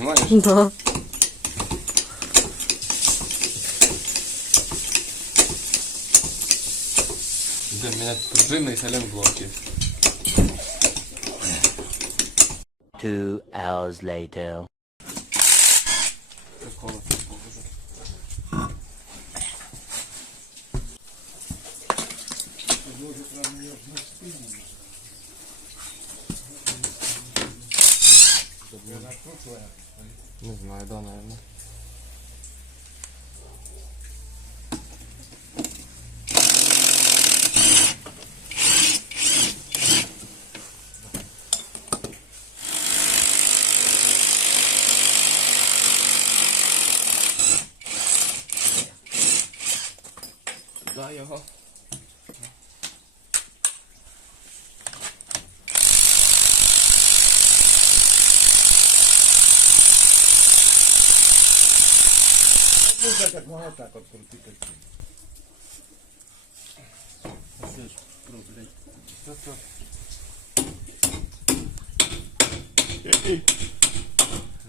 Знаєш? Да. Де міняти пружини і сален блоки. Two hours later. Приколи це положу. Не знаю, да, наверное. Да, його. Можна так можна так от крутити.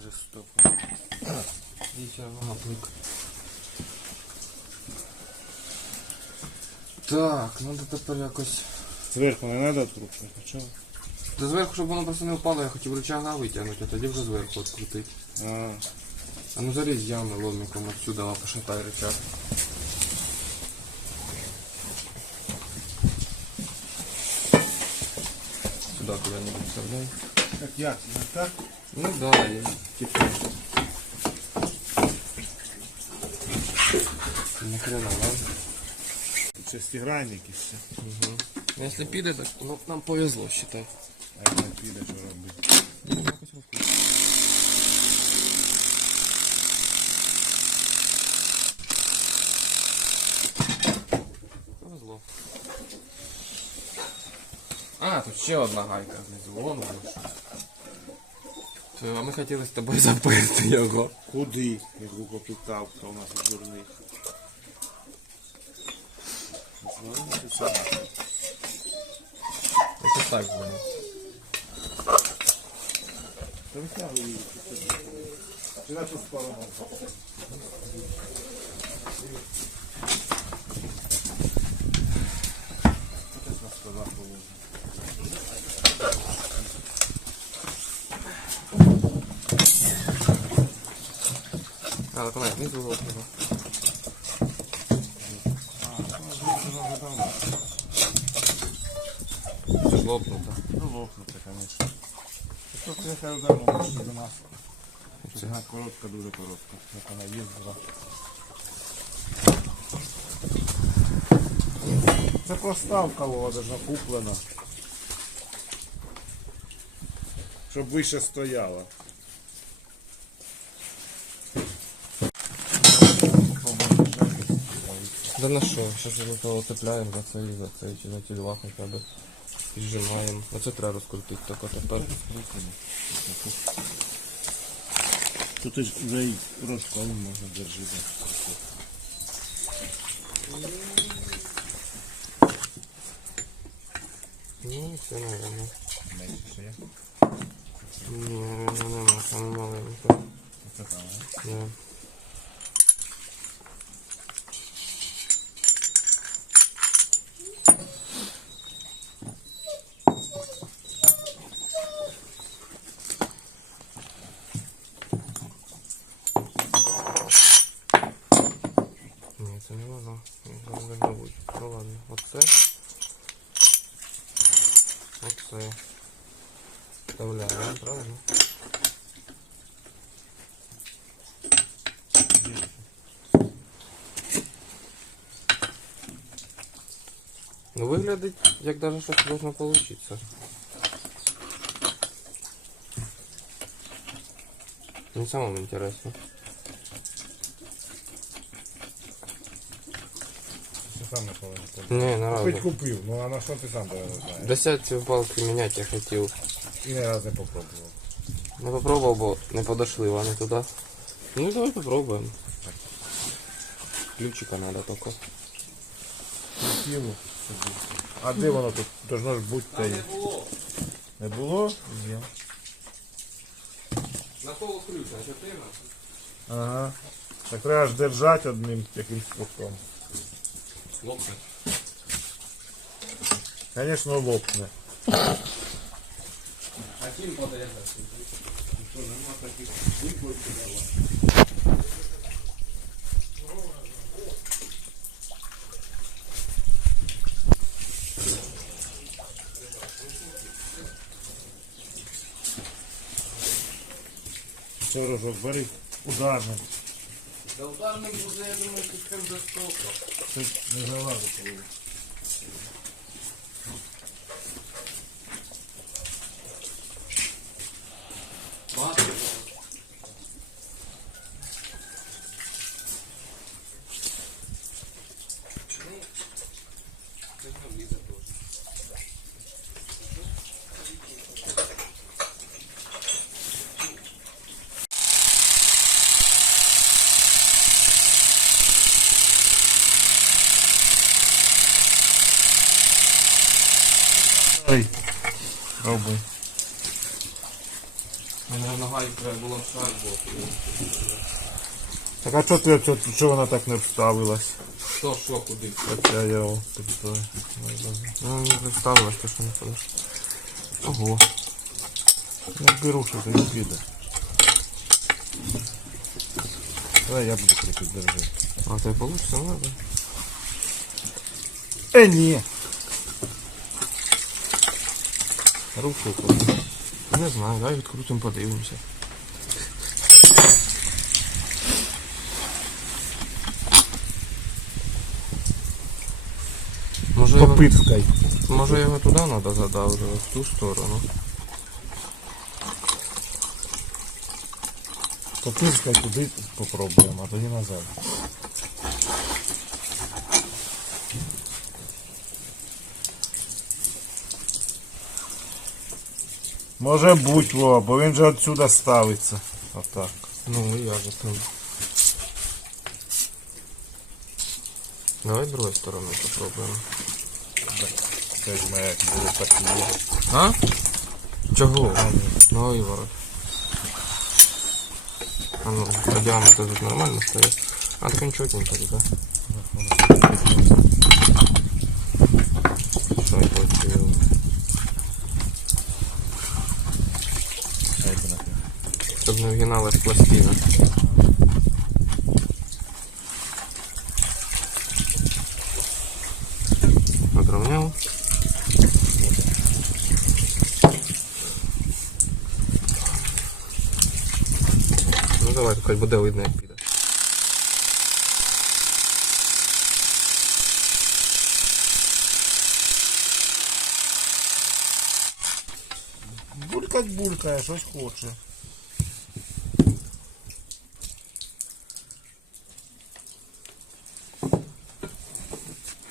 Жестоко. Вітер гаплик. Так, надо тепер якось. Зверху не треба відкручувати. А чого? Та зверху, щоб воно просто не впало, я хотів рычага витягнути, а тоді вже зверху відкрутити. А, А ну зарізь ями ломиком отсюда, а пошатай рычаг. Сюда куда-нибудь вставляй. як? Не так? Ну да, я типа. Нахрена, ладно? Шестигранники все. Угу. Если піде, так ну, нам повезло, считай. А як не піде, що робити? Ну, якось розкрутимо. Повезло. А, тут ще одна гайка внизу, вон вона. То, А ми хотіли з тобою запити його. Куди? Яку капіталка у нас дурний. Ось так було. Та витягуй її. Чи на ту сторону? Отець нас сказав, положено. А, так знизу лопнула. Це лопнута. Ну, звісно. Тут я хай ударно можна до нас. Вона коротка, дуже коротка. Як вона їздила. Це проставка даже куплена. Щоб вище стояла. Да на що? Зараз ми утепляємо за цей, за цей, чи на тільвах хоча б. Піджимаємо. Оце треба розкрутити тільки тепер. Тут вже і розкол можна держати. Ну, це, наверное. Менше. Ні, не, нема, саме маленьке. Це там, Да. Ні, це не воно. Ні, Це не должно бути. Ну ладно, оце. Оце. Вставляємо, правильно? Ну виглядить, як даже щось должно получиться. Мені самому інтересно. Це саме повинен. Не, Хоч наразі. купив, ну а на що ти сам тебе не знаєш? Десять ці палки міняти я хотів. І не раз не попробував. Не попробував, бо не подошли вони туди. Ну давай попробуємо. Ключика надо только. Тіло. А де воно тут? Должно ж бути та й. Не було? Є. На коло ключ, на 14. Ага. Так треба ж держати одним якимсь куском. Лопне. Звісно, лопне. А ким подається? Що, нема таких викликів? Все, рожок, бери ударник. Да ударник буде, я думаю, пускай за 100. Це не залазить. коли. Багато. Ой. Пробуй. Мене нога треба було Так а чого ти чого, чого вона так не вставилась? що, що, куди? Оця я о, питаю. Ну, не заставилось, то що не подаш. Ого. Не беру, що це не піде. Давай я буду крутити, держи. А тебе получится, ну да. Е, ні. Руку крути. Не знаю, давай відкрутимо, подивимося. Може його, може його туди треба задавлювати, в ту сторону. Попицкай туди попробуємо, а тоді назад. Може бути, во, бо він же отсюда ставиться. Отак. Ну я же там. Давай другой стороной попробуємо. Це ж моя було так і є. А? Чого? Ну і ворот. А ну, а діаметр тут нормально стоїть. А так нічого не так, да? Вгиналась пластина. Подровнял. Ну давай, хоч буде видно, як піде. Булькать булькає, щось хоче.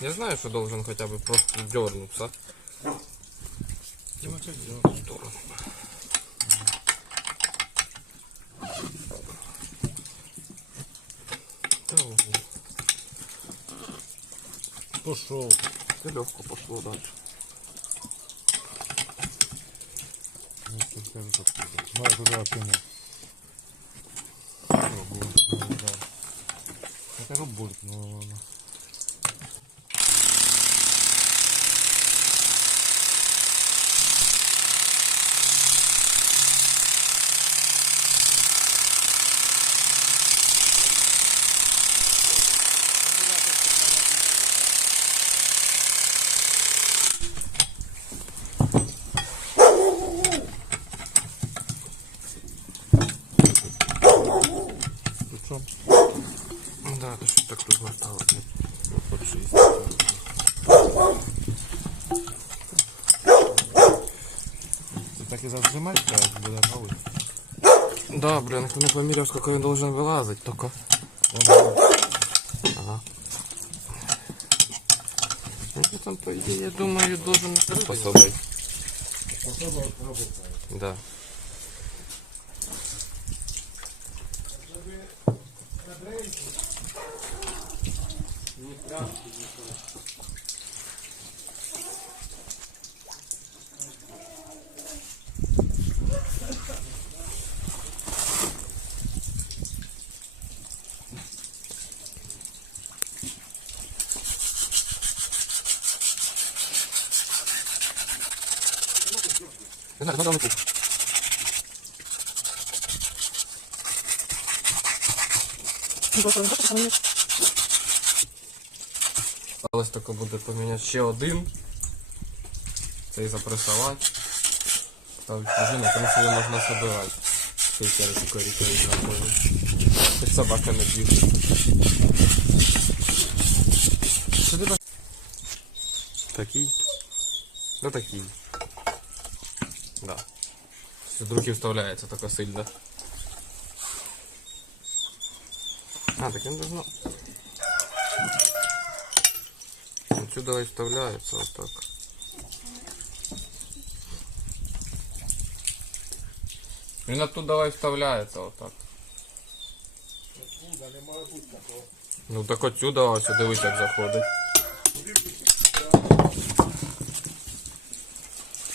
Я знаю, что должен хотя бы просто дернуться. Дімочек, В сторону. Да, ого. Пошов. Це легко пошло дальше. Ну, тут скажу, так піде. Може туди окину. Я кажу булькнуло воно. Тут що? Ну да, то що так тут настало. От шість. Це так і зажимати треба, буде новий. Да, блин, я не померил, сколько он должен вылазить только. Воно Ага. Ну, там, по идее, я думаю, должен способить. особо робота. Да. Давай, давай, давай. Осталось тільки буде поміняти ще один. Цей запресувати. Ставить пружину, що її можна собирати. Цей серед корікою знаходить. Хоч собака не. Що ти? Такий? Ну такий. Да. З руки вставляється така сильно. А, так він должно. Отсюда и вставляется вот так. Він оттуда і вставляється вот так. Ну так отсюда ось дивись як заходить.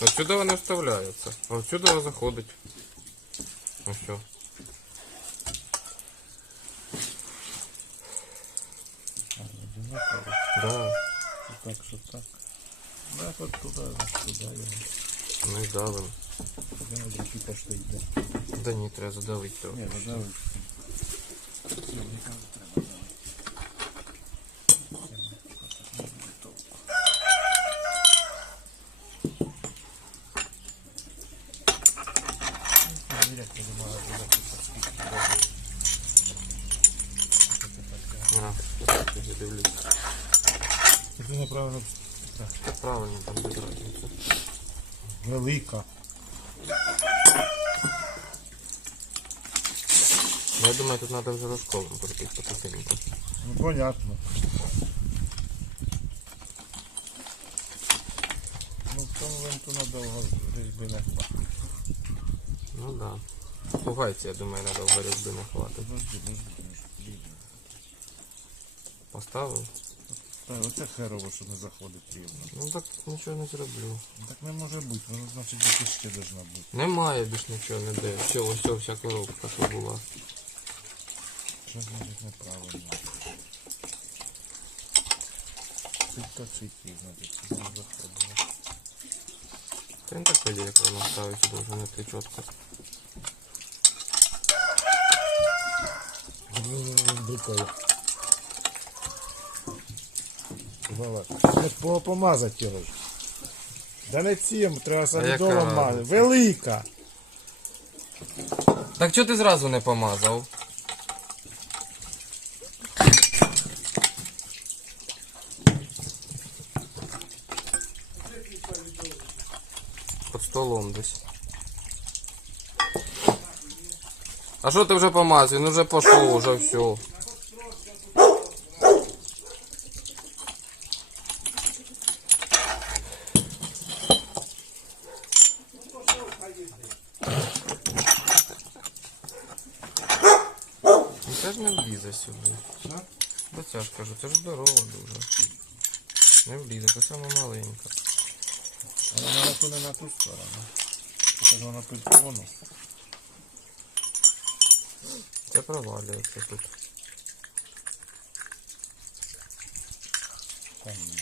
Отсюда вони вставляються, а отсюда заходить. Ну все. Да. Так, що так. Да, от туди, туди його. Ну і давим. Туди на другі пошли йде. Да ні, треба задавити трохи. Ні, задали. А, я дивлюсь. Це неправильно правильно там разниці. велика. Ну, я думаю, тут треба вже розколом крутити потихеньку. Ну понятно. Ну в тому венту надовго різьби не хватить. Ну да. Пугайці, я думаю, надовго різьби не хватить. Подожди, подожди. Поставив? Так, оце херово, що не заходить рівно. Ну так нічого не зроблю. Так не може бути, воно значить десь ще должна бути. Немає більш нічого не де. Все, ось все, вся коробка, що була. Що значить неправильно? Підточить їх, значить, не заходило. Та не так тоді, як воно ставиться, должно йти чітко. Дикою. Давай. Не по- помазати його. Да не цим, треба яка солідолом мазати. Велика! Так чого ти зразу не помазав? Під столом десь. А що ти вже помазав? Він вже пішов, уже все. Ну це ж не влізе сюди. Що? Бо це ж кажу, це ж здорово дуже. Не влізе, це саме маленька. Але вона не на ту сторону. Це ж вона під кону. Це провалюється тут. Там ні.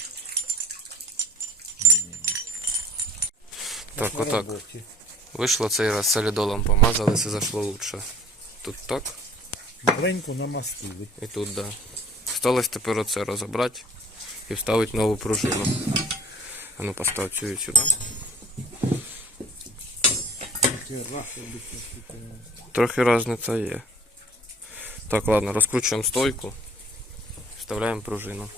Так, отак. Вийшло цей раз солідолом помазали, це зайшло лучше. Тут так Маленьку намастили. і тут, да. Осталось тепер оце розібрати і вставити нову пружину. А ну постав цю і сюди. Трохи різниця є. Так, ладно, розкручуємо стойку, вставляємо пружину.